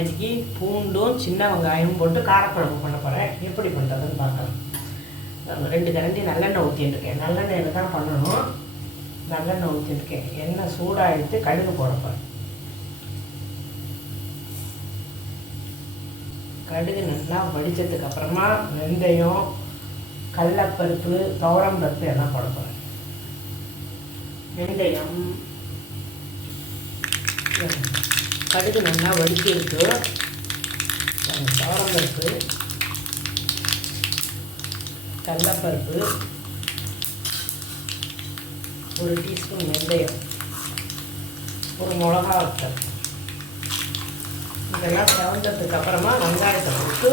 நான் இன்றைக்கி பூண்டும் சின்ன வெங்காயமும் போட்டு காரக்குழம்பு பண்ண போகிறேன். எப்படி பண்ணுறதுன்னு பார்க்கலாம். 2 கரண்டி நல்லெண்ணெய் ஊற்றிட்டுருக்கேன். நல்லெண்ணெயில் தான் பண்ணணும். நல்லெண்ணெய் ஊற்றிட்டுருக்கேன். எண்ணெய் சூடாக எடுத்து கடுகு போட போகிறேன். கடுகு நல்லா வடித்ததுக்கு அப்புறமா வெந்தயம், கடலைப்பருப்பு, துவரம் பருப்பு எல்லாம் போட போகிறேன். வெந்தயம், கடுகு நல்லா வடித்து இருக்கு. துவரம் பருப்பு, கடலைப்பருப்பு, 1 டீஸ்பூன் வெந்தயம், 1 மிளகா வத்தல், இதெல்லாம் செவந்ததுக்கு அப்புறமா வெங்காயத்தை போட்டு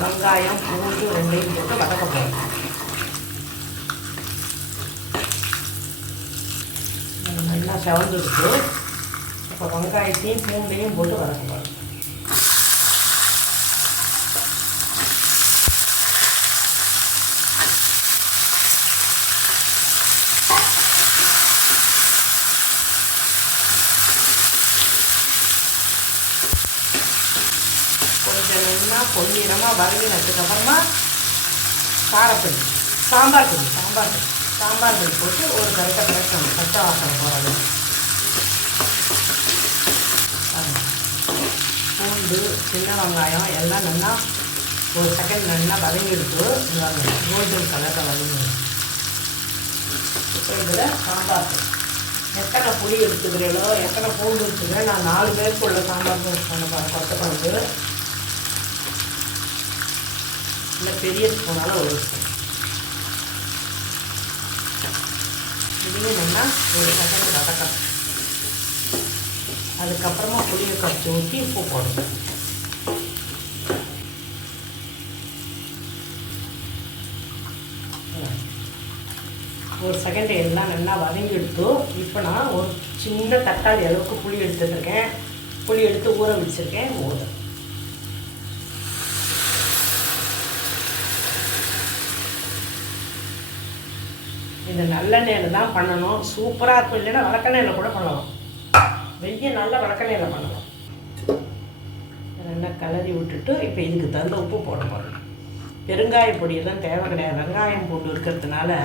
வெங்காயம் பூண்டு 2ஐயும் போட்டு வதக்க போகிறோம். நல்லா செவந்துருக்கு. இப்போ வெங்காயத்தையும் பூண்டையும் போட்டு வதக்க போகிறோம். கொஞ்சம் நல்லா பொன்னிறமாக வதங்கினதுக்கப்புறமா காரப்பொடி, சாம்பார் பொடி போட்டு ஒரு கரெக்டாக பிரச்சனை பச்சை வாசனை போகிறது. பூண்டு, சின்ன வெங்காயம் எல்லாம் நல்லா ஒரு செகண்ட் நல்லா வதங்கிடுத்து. கோல்டன் கலரில் வதங்கிடும். இப்போ இதில் சாம்பார் பொடி எத்தனை புளி எடுத்துக்கிறீங்களோ, எத்தனை பூண்டு எடுத்துக்கிறேன். நான் 4 பேருக்குள்ள சாம்பார் பொடி பண்ண போகிறேன். கொத்தக்குழம்பு இல்லை பெரிய ஸ்பூனால் 1 ஸ்பூன். இதையும் நல்லா ஒரு செகண்ட் வதக்கலாம். அதுக்கப்புறமா புளியை கரைச்சி ஊற்றி உப்பு போடணும். ஒரு செகண்ட் எல்லாம் நல்லா வதங்கி எடுத்து இப்போ நான் ஒரு சின்ன தக்காளி அளவுக்கு புளி எடுத்துருக்கேன். புளி எடுத்து ஊற வச்சுருக்கேன். இது நல்லெண்ணெயில் தான் பண்ணணும். சூப்பராக இருக்கும். இல்லைன்னா வழக்கெண்ணெயில் கூட பண்ணலாம். நல்ல வழக்கெண்ணெயில் பண்ணலாம். நல்லா கலரி விட்டுட்டு இப்போ இதுக்கு தகுந்த உப்பு போட போகிறோம். பெருங்காய பொடியெல்லாம் தேவை கிடையாது. வெங்காயம் பூண்டு இருக்கிறதுனால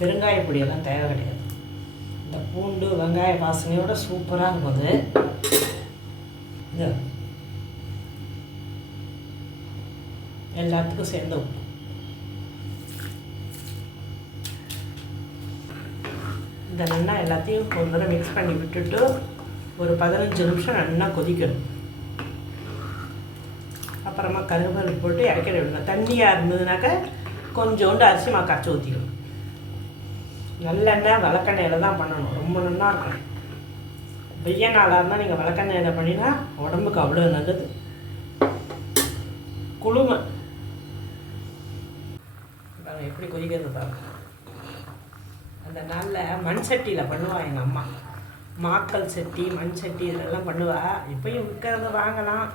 பெருங்காய பொடியெல்லாம் தேவை கிடையாது. இந்த பூண்டு வெங்காய வாசனையோட சூப்பராக இருக்கும். இது எல்லாத்துக்கும் சேர்ந்த உப்பு. இந்த நல்லா எல்லாத்தையும் ஒரு தடவை மிக்ஸ் பண்ணி விட்டுட்டு ஒரு 15 நிமிஷம் நல்லா கொதிக்கணும். அப்புறமா கருவேப்பிலை போட்டு இறக்கிட விடணும். தண்ணியாக இருந்ததுனாக்க கொஞ்சோண்டு அரிசி மாவு கரைச்சி ஊற்றிக்கணும். நல்லெண்ணெய் வழக்கெண்ணெயில் தான் பண்ணணும். ரொம்ப நல்லா இருக்கும். வெய்ய நாளாக இருந்தால் நீங்கள் வழக்கெண்ணெயில் பண்ணினா உடம்புக்கு அவ்வளோ நல்லது. குளுமை எப்படி கொதிக்கிறது பாருங்கள். அந்த நாளில் மண் சட்டியில் பண்ணுவாள் எங்கள் அம்மா. மாக்கல் சட்டி, மண் சட்டி இதெல்லாம் பண்ணுவாள். இப்போயும் விற்கிறத வாங்கலாம்.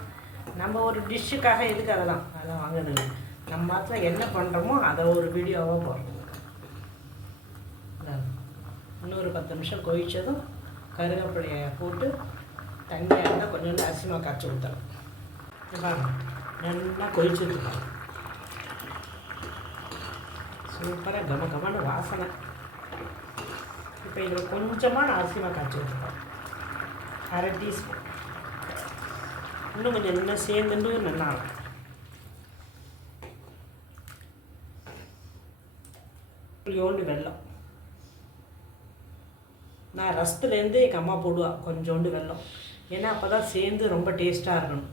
நம்ம ஒரு டிஷ்ஷுக்காக எதுக்கு அதெல்லாம் வாங்குறது. நம்ம மாத்திரம் என்ன பண்ணுறோமோ அதை ஒரு வீடியோவாக போடுறோம். இன்னொரு 10 நிமிஷம் கொதிச்சதும் கருவேப்பிலையை போட்டு தண்ணியாக இருந்தால் கொஞ்சோண்டு அரிசி மாவு கரைச்சி ஊற்றலாம். நல்லா கொதிச்சுருக்கோம். சூப்பராக கமன்னு வாசனை. இப்போ இதில் கொஞ்சமாக நான் அரிசி மாவு காய்ச்சி வச்சுருக்கேன். 1/2 டீஸ்பூன். இன்னும் கொஞ்சம் நல்லா சேர்ந்துட்டு நல்லா இருக்கும். கொஞ்சோண்டு வெல்லம். நான் ரசத்துலேருந்து எங்கள் அம்மா போடுவா கொஞ்சோண்டு வெல்லம். ஏன்னா அப்போ தான் சேர்ந்து ரொம்ப டேஸ்ட்டாக இருக்கணும்.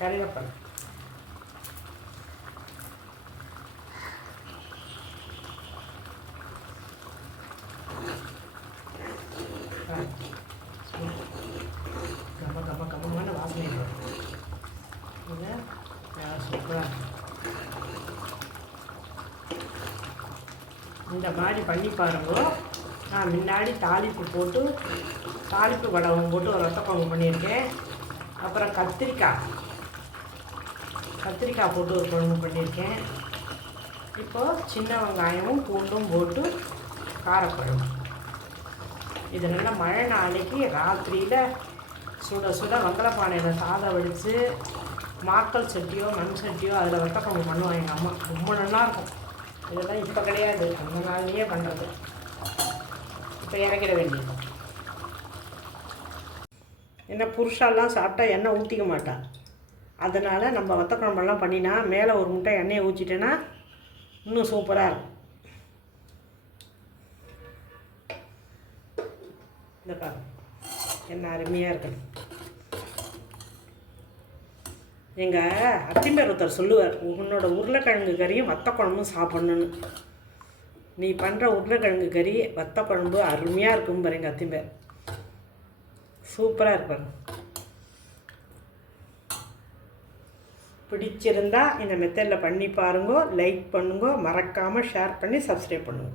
கறிவேப்பிலை, கம்மமான வாசனை சூப்பராக. இந்த மாதிரி பண்ணி பாருங்க. நான் முன்னாடி தாளிப்பு போட்டு தாளிப்பு வடகம் போட்டு ஒரு ரசக்குழம்பு பண்ணியிருக்கேன். அப்புறம் கத்திரிக்காய் போட்டு ஒரு குழம்பு பண்ணியிருக்கேன். இப்போது சின்ன வெங்காயமும் பூண்டும் போட்டு காரக்குழம்பு. இது நல்லா மழை நாளைக்கு ராத்திரியில் சுட சுட வத்தலை பானையில் சாதம் வடித்து மாக்கல் சட்டியோ மண் சட்டியோ அதில் வத்தக்குழம்பு பண்ணுவாங்க எங்கள் அம்மா. ரொம்ப நல்லாயிருக்கும். இதெல்லாம் இப்போ கிடையாது, அந்த நாள்லேயே பண்ணுறது. இப்போ இறக்கிட வேண்டியது. என்ன புருஷாலாம் சாப்பிட்டா எண்ணெய் ஊற்றிக்க மாட்டான். அதனால் நம்ம வத்தக்குழம்பெல்லாம் பண்ணினா மேலே ஒரு முட்டை எண்ணெயை ஊற்றிட்டேன்னா இன்னும் சூப்பராக இருக்கும். இந்த பாருங்க என்ன அருமையாக இருக்கணும். எங்கள் அத்திம்பேர் ஒருத்தர் சொல்லுவார், உன்னோட உருளைக்கிழங்கு கறியும் வத்தக்குழம்பும் சாப்பிட்ணுன்னு. நீ பண்ணுற உருளைக்கிழங்கு கறி வத்தக்குழம்பு அருமையாக இருக்கும் பாரு எங்கள் அத்திம்பேர். சூப்பராக இருப்பார். பிடிச்சிருந்தா இந்த மெத்தடில் பண்ணி பாருங்க. லைக் பண்ணுங்க, மறக்காமல் ஷேர் பண்ணி சப்ஸ்கிரைப் பண்ணுங்க.